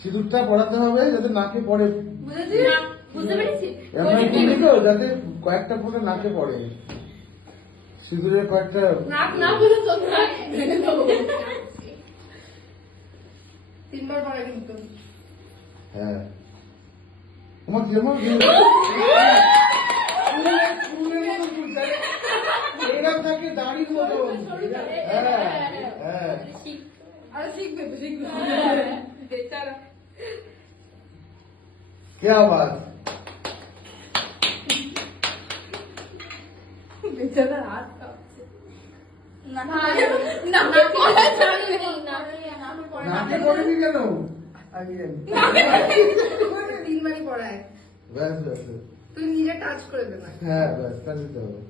সিঁদুরটা পড়াতে হবে যাতে নাকে পড়ে, বুঝতে পেরেছি যাতে কয়েকটা ফোঁটা নাকে পড়ে, সিঁদুরের কয়েকটা তিনবার পড়া কিন্তু। হ্যাঁ তোমার যেমন এরকম থাকে দাড়ির মতো। হ্যাঁ হ্যাঁ আরে শিখবে তো শিখবে বেচারা। क्या बात, বেচারা হাত কাঁপছে। নাকে পড়েনি কেন? তিনবারই পড়ায়, ব্যাস ব্যাস, তুই নিজে টাচ করে দে না। হ্যাঁ ব্যাস, তা দিতে হবে।